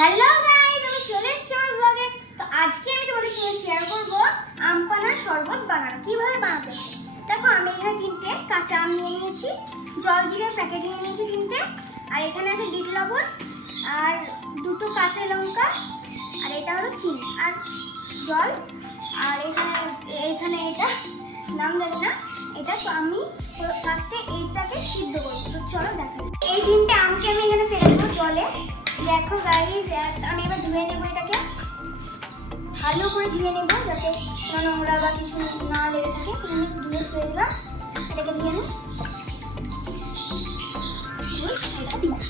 Hello guys, আমি চলে এসেছি আমার ব্লগে। তো আজকে আমি তোমাদের সঙ্গে শেয়ার করব আম পানার শরবত বানানো কিভাবে বানাতে হয়। দেখো, আমি এখানে 3টে কাঁচা আম নিয়ে নিয়েছি, জল জিরে প্যাকেট নিয়ে নিয়েছি 3টে, আর এখানে আছে বিট লবণ আর 2টো কাঁচা লঙ্কা, আর এটা হলো চিনি আর জল, আর এখানে এটা নাম জানি না এটা। তো আমি ফার্স্টে এইটাকে সিদ্ধ করব। তো চলো দেখা যাক। এই 3টে আমকে আমি এখানে ফেলে দেবো জলে। দেখো গাইস, আমি এবার ধুয়ে নেবো, এটাকে ভালো করে ধুয়ে নেবো যাতে নোংরা বা কিছু না লেগে থাকে। আমি ধুয়ে ফেলে দিলাম, এটাকে ধুয়ে নিই।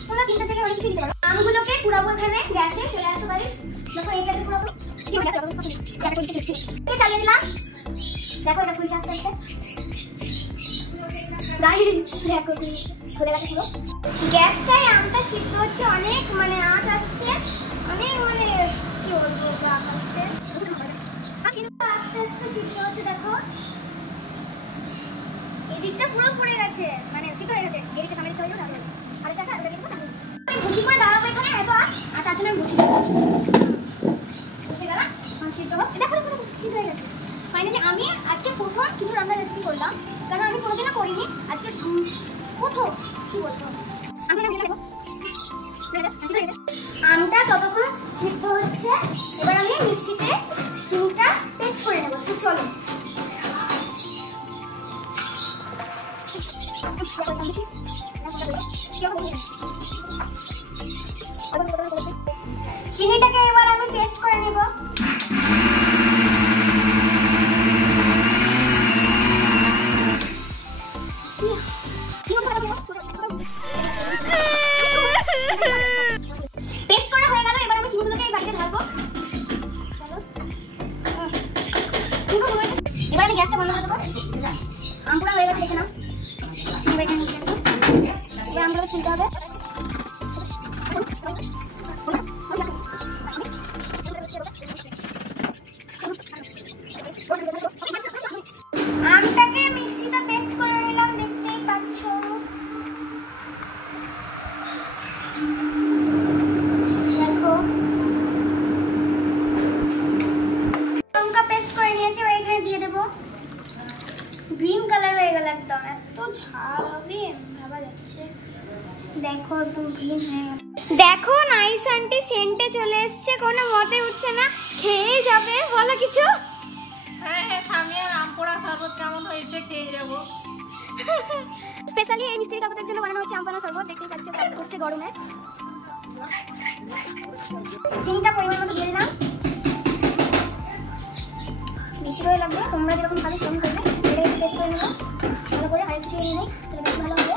তোমরা 3টা জায়গায় অনেক কিছু দিতে পারো। আমগুলোকে কুড়াবো এখানে গ্যাসে, চলে আসো গাইস। দেখো এইটাকে কুড়াবো, চালিয়ে দিলাম। দেখো এটা খুলছে আস্তে আস্তে গাইস, দেখো খুলে গেছে পুরো। গ্যাসটাই আমটা সিদ্ধ হচ্ছে, অনেক আঁচ আসছে, অনেক কি বলবো আঁচ আসছে, আস্তে আস্তে সিদ্ধ হচ্ছে। দেখো এদিকটা পুরো পড়ে গেছে, সিদ্ধ হয়ে গেছে। এদিকে সামনে দিতে হয়ে যাবে, আরেকটা আছে, আরেকটা দেখবো। আমি ভুসি করে দাঁড়াবো এখানে, এত আঁচ, আর তার জন্য আমি বসে গেলাম। সিদ্ধ হোক। দেখো সিদ্ধ হয়ে গেছে। ফাইনালি আমি আজকে প্রথম কিছু রান্নার রেসিপি করলাম, কারণ আমি কোনোদিনও করিনি, আজকে প্রথম। কি বলবো, আমটা ততক্ষণ সিদ্ধ হচ্ছে। এবার আমি মিক্সিতে চিনিটা পেস্ট করে নেবো। তো চলো, চিনিটাকে এবার আমি পেস্ট করে নেব। পেস্ট করা হয়ে গেল, এবার আমি চিনিগুলোকে এই বাটিতে ঢালবো। চলো, এবার আমি গ্যাসটা বন্ধ করে দেবো। আমগুলো হয়ে গেছে, দেখে নাও। এবার আমগুলো ছিলতে হবে। আমটাকে মিক্সিতে পেস্ট করে নিলাম, দেখতেই পাচ্ছ। দেখো লঙ্কা পেস্ট করে নিয়েছি, এবার এখানে দিয়ে দেবো। গ্রিন কালার হয়ে গেল একদম, এত ঝাল হবে ভাবা যাচ্ছে। দেখো একদম গ্রিন হয়ে গেল। দেখো নাইস আন্টি সেন্টে চলে এসছে, কোনো মতে উঠছে না, খেয়েই যাবে। বলো কিছু। হ্যাঁ, থামিয়ার আম পোড়া শরবত কেমন হয়েছে, খেয়ে যাবো। স্পেশালি এই মিষ্টি কাকুদের জন্য বানানো হচ্ছে আম পানা শরবত। দেখতেই পাচ্ছ কাজ করছে গরমে। চিনিটা পরিমাণ মতো দিয়ে দিলাম, বেশি করে লাগবে। তোমরা যেরকম খাবে সেরকম করবে। এটা একটু টেস্ট করে নেবো ভালো করে, আরেক কিছু নিয়ে নেই, তাহলে বেশি ভালো হবে।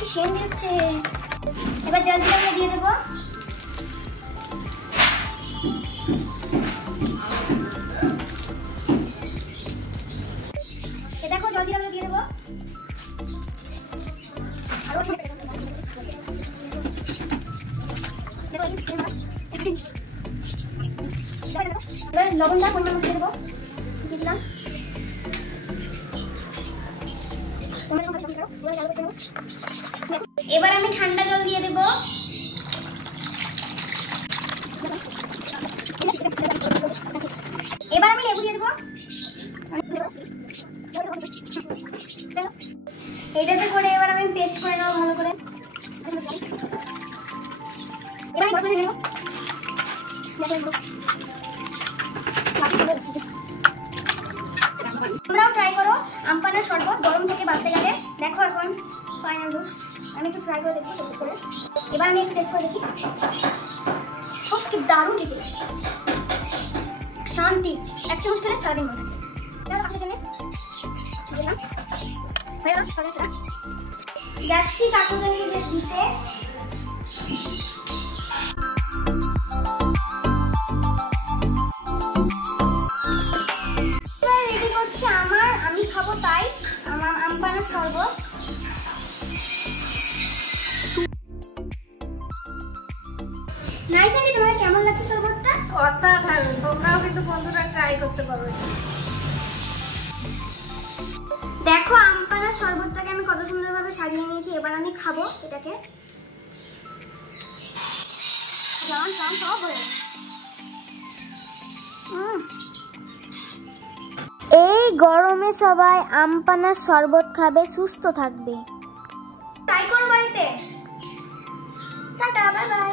কি সেন দিচ্ছে। এবার জল দিয়ে দেবো। দেখো জল দিয়ে দেবো। এবার লবণটা পরিমাণ মতো দিয়ে দেবো, দিয়ে দিলাম। এবার আমি ঠান্ডা জল দিয়ে দেবো। এবার আমি লেবু দিয়ে দেবো। এটাতে করে এবার আমি পেস্ট করে নেবো ভালো করে। এবার আমি করে নেবো। তোমরাও ট্রাই করো আম পানার শরবত গরম থেকে বাঁচতে গেলে। দেখো এখন ফাইনাল লুক, আমি একটু ট্রাই করে দেখি, টেস্ট করে। এবার আমি একটু টেস্ট করে দেখি। কি দারুণ খেতে, শান্তি। 1 চামচ খেলে সারাদিন মনে থাকে। যাচ্ছি কাকুদেরকে দিতে। রেডি করছি আমি খাবো, তাই আমার আম পানার শরবত। নাইস আন্টি, তোমার কেমন লাগছে শরবতটা? অসাধারণ। তোমরাও কিন্তু বন্ধুরা ট্রাই করতে পারো। দেখো আম পানার শরবতটাকে আমি কত সুন্দরভাবে সাজিয়ে নিয়েছি। এবার আমি খাবো এটাকে। জামান সব হয়ে গেছে। এই গরমে সবাই আম পানার শরবত খাবে, সুস্থ থাকবে। ট্রাই করো বাড়িতে। Tata, bye bye.